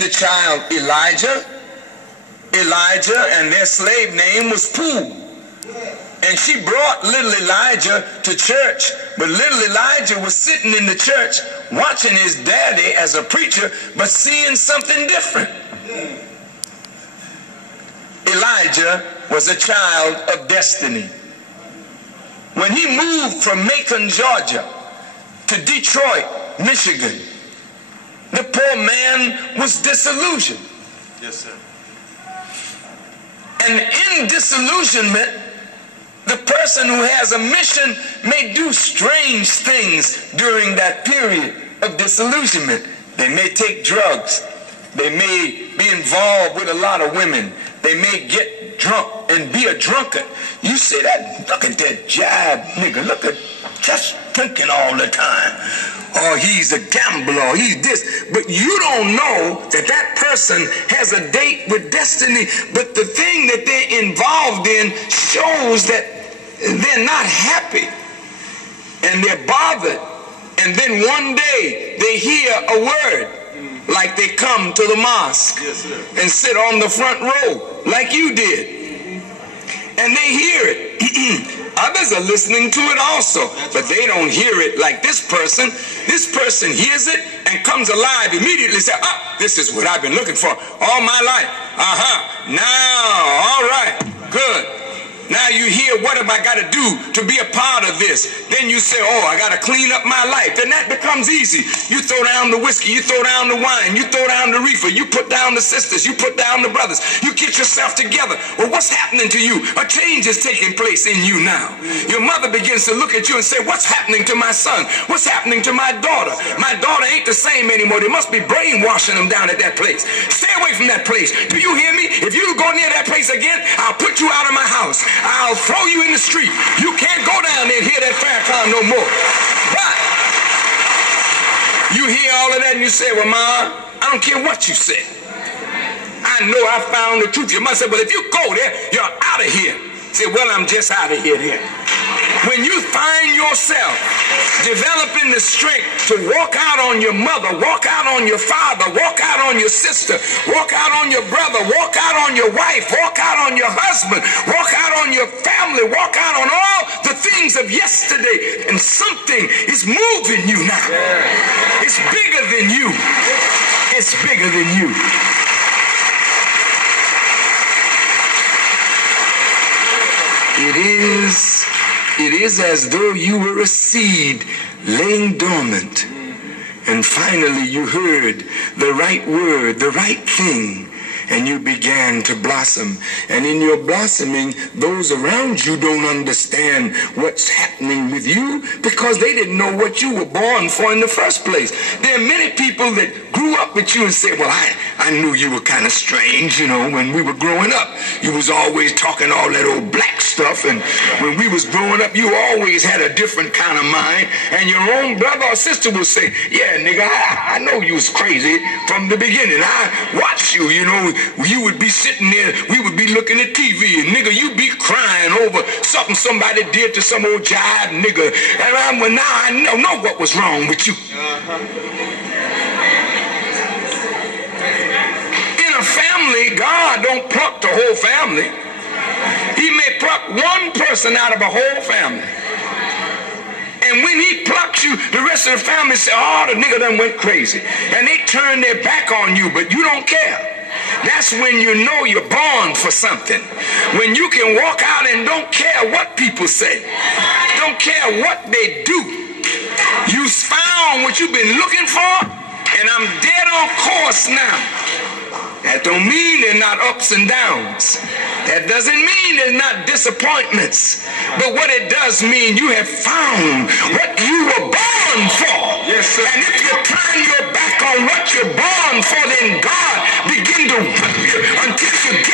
the child Elijah, and their slave name was Pooh. And she brought little Elijah to church, but little Elijah was sitting in the church watching his daddy as a preacher, but seeing something different. Elijah was a child of destiny. When he moved from Macon, Georgia to Detroit, Michigan, the poor man was disillusioned. Yes, sir. And in disillusionment, the person who has a mission may do strange things during that period of disillusionment. They may take drugs. They may be involved with a lot of women. They may get drunk and be a drunkard. You say that, look at that jive nigga, look at just drinking all the time. Or he's a gambler, or he's this. But you don't know that that person has a date with destiny. But the thing that they're involved in shows that they're not happy. And they're bothered. And then one day they hear a word. Like they come to the mosque, yes, sir, and sit on the front row like you did. And they hear it. Others are listening to it also, but they don't hear it like this person. This person hears it and comes alive immediately. Say, oh, this is what I've been looking for all my life. Now, all right, good. Now you hear, what have I got to do to be a part of this? Then you say, oh, I got to clean up my life. Then that becomes easy. You throw down the whiskey, you throw down the wine, you throw down the reefer, you put down the sisters, you put down the brothers, you get yourself together. Well, what's happening to you? A change is taking place in you now. Your mother begins to look at you and say, what's happening to my son? What's happening to my daughter? My daughter ain't the same anymore. They must be brainwashing them down at that place. Stay away from that place. Do you hear me? If you go near that place again, I'll put you out of my house. I'll throw you in the street. You can't go down there and hear that Farrakhan no more. But you hear all of that and you say, well, Ma, I don't care what you say. I know I found the truth. Your mother said, well, if you go there, you're out of here. Say, well, I'm just out of here then. When you find yourself developing the strength to walk out on your mother, walk out on your father, walk out on your sister, walk out on your brother, walk out on your wife, walk out on your husband, walk out on your family, walk out on all the things of yesterday, and something is moving you now. It's bigger than you. It's bigger than you. It is as though you were a seed laying dormant, and finally you heard the right word, the right thing, and you began to blossom. And in your blossoming, those around you don't understand what's happening with you because they didn't know what you were born for in the first place. There are many people that grew up with you and say, well, I knew you were kind of strange, you know, when we were growing up. You was always talking all that old black stuff, and when we was growing up, you always had a different kind of mind. And your own brother or sister will say, yeah, nigga, I know you was crazy from the beginning. I watched you, you know, you would be sitting there, we would be looking at TV, and nigga, you be crying over something somebody did to some old jive nigga. And now I know what was wrong with you. In a family, God don't pluck the whole family. He may pluck one person out of a whole family. And when he plucks you, the rest of the family say, oh, the nigga done went crazy. And they turn their back on you, but you don't care. That's when you know you're born for something. When you can walk out and don't care what people say. Don't care what they do. You found what you've been looking for, and I'm dead on course now. That don't mean there's not ups and downs. That doesn't mean there's not disappointments. But what it does mean, you have found what you were born for. Yes, sir. And if you turn your back on what you're born for, then God begin to whip you until you get